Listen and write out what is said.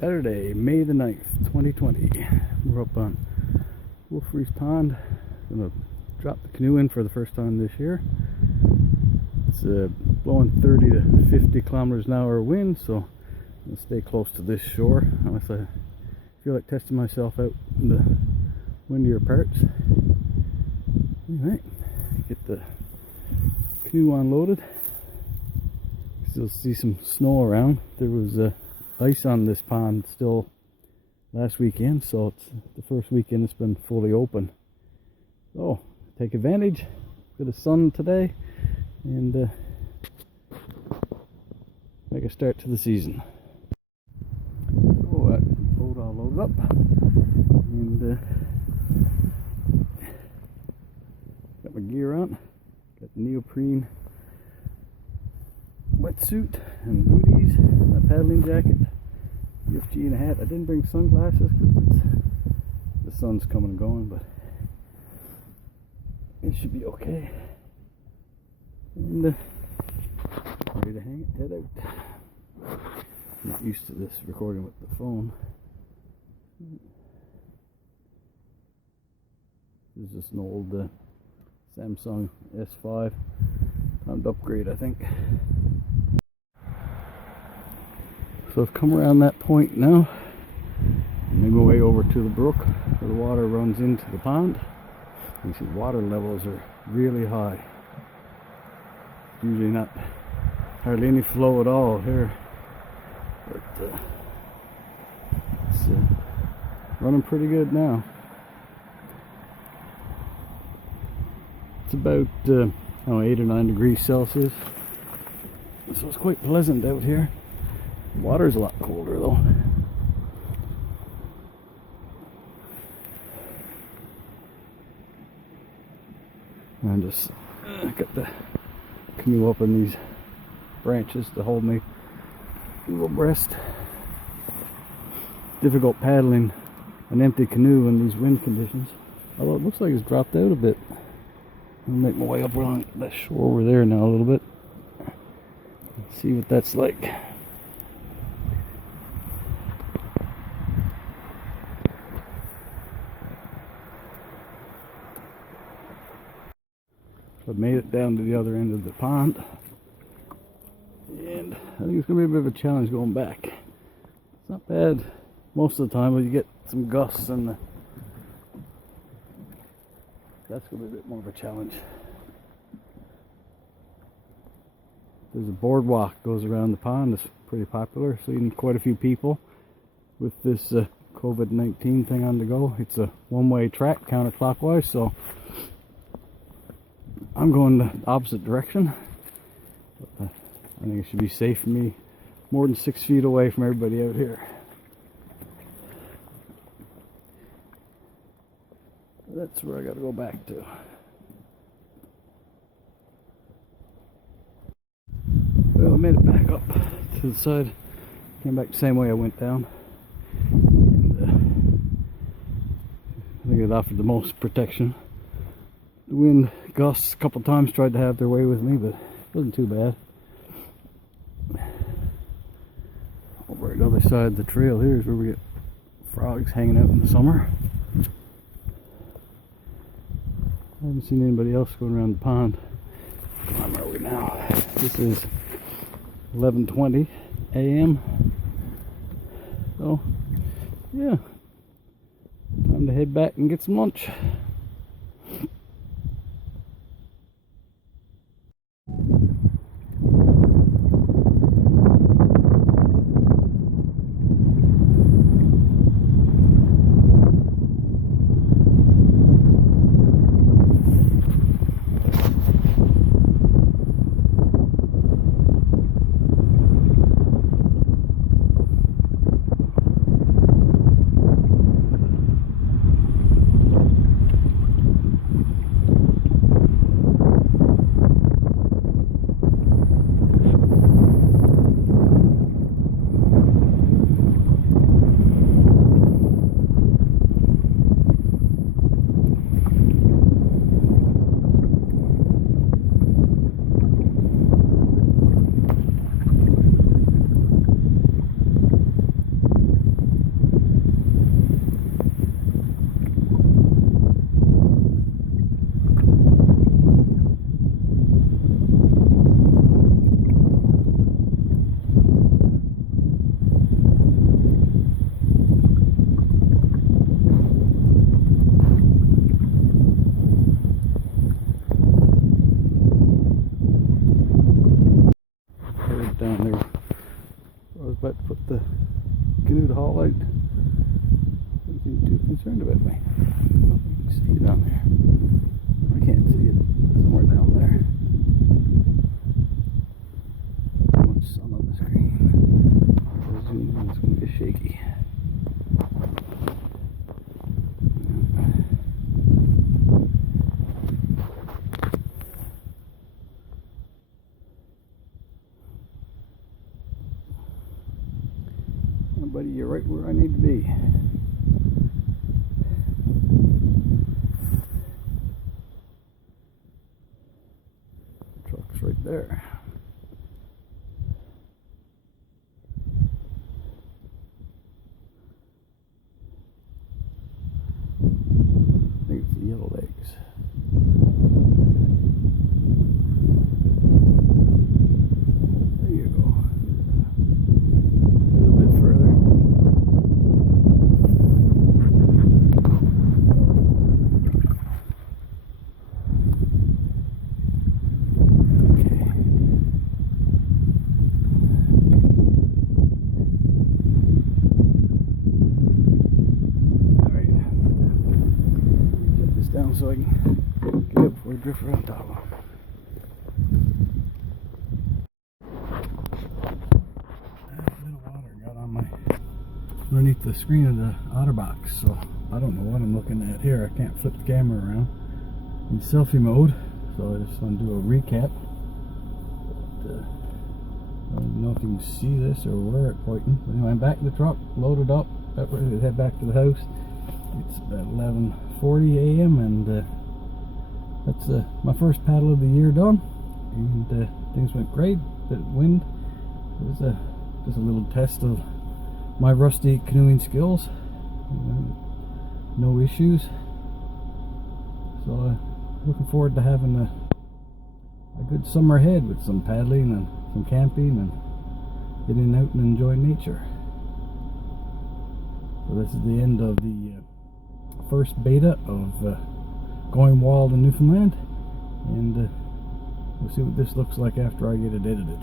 Saturday, May the 9th, 2020. We're up on Woolfrey's pond. Gonna drop the canoe in for the first time this year. It's blowing 30 to 50 kilometers an hour wind, so I'm gonna stay close to this shore unless I feel like testing myself out in the windier parts. Alright, get the canoe unloaded. Still see some snow around. There was ice on this pond still last weekend, so it's the first weekend it's been fully open. So take advantage. Bit of sun today and make a start to the season. Oh, that boat all loaded up and got my gear on. Got the neoprene wetsuit and booties, my paddling jacket, UFG and a hat. I didn't bring sunglasses because the sun's coming and going, but it should be okay. And ready to head out. I'm not used to this recording with the phone. This is just an old Samsung S5. Time to upgrade, I think. So I've come around that point now. Make my way over to the brook where the water runs into the pond. You see water levels are really high. Usually not hardly any flow at all here, but it's running pretty good now. It's about 8 or 9 degrees Celsius, so it's quite pleasant out here. The water's a lot colder though. And just got the canoe up in these branches to hold me a little abreast. Difficult paddling an empty canoe in these wind conditions. Although it looks like it's dropped out a bit. I'll make my way up along that shore over there now a little bit. Let's see what that's like. I've made it down to the other end of the pond, and I think it's going to be a bit of a challenge going back. It's not bad most of the time, but you get some gusts and that's going to be a bit more of a challenge. There's a boardwalk goes around the pond. It's pretty popular. Seen quite a few people with this COVID-19 thing on the go. It's a one-way track counterclockwise, so I'm going the opposite direction. I think it should be safe for me more than 6 feet away from everybody out here. That's where I got to go back to. Well, I made it back up to the side. Came back the same way I went down. And, I think it offered the most protection. The wind gusts a couple times tried to have their way with me, but it wasn't too bad. Over at the other side of the trail here is where we get frogs hanging out in the summer. I haven't seen anybody else going around the pond. What time are we now? This is 11:20 a.m. So, yeah, time to head back and get some lunch. buddy, you're right where I need to be. Truck's right there. I think it's the yellow legs. There you go. A little bit further. Down so I can get up before I drift right on top of them. A bit of water got on my underneath the screen of the OtterBox, so I don't know what I'm looking at here. I can't flip the camera around in selfie mode, so I just want to do a recap. But, I don't know if you can see this or where it's pointing. But anyway, I'm back in the truck, loaded up, got ready to head back to the house. It's about 11:40 a.m. and that's my first paddle of the year done, and things went great. Bit of wind. It was just a little test of my rusty canoeing skills. No issues. So looking forward to having a good summer ahead with some paddling and some camping and getting out and enjoying nature. So this is the end of the first beta of going wild in Newfoundland, and we'll see what this looks like after I get it edited.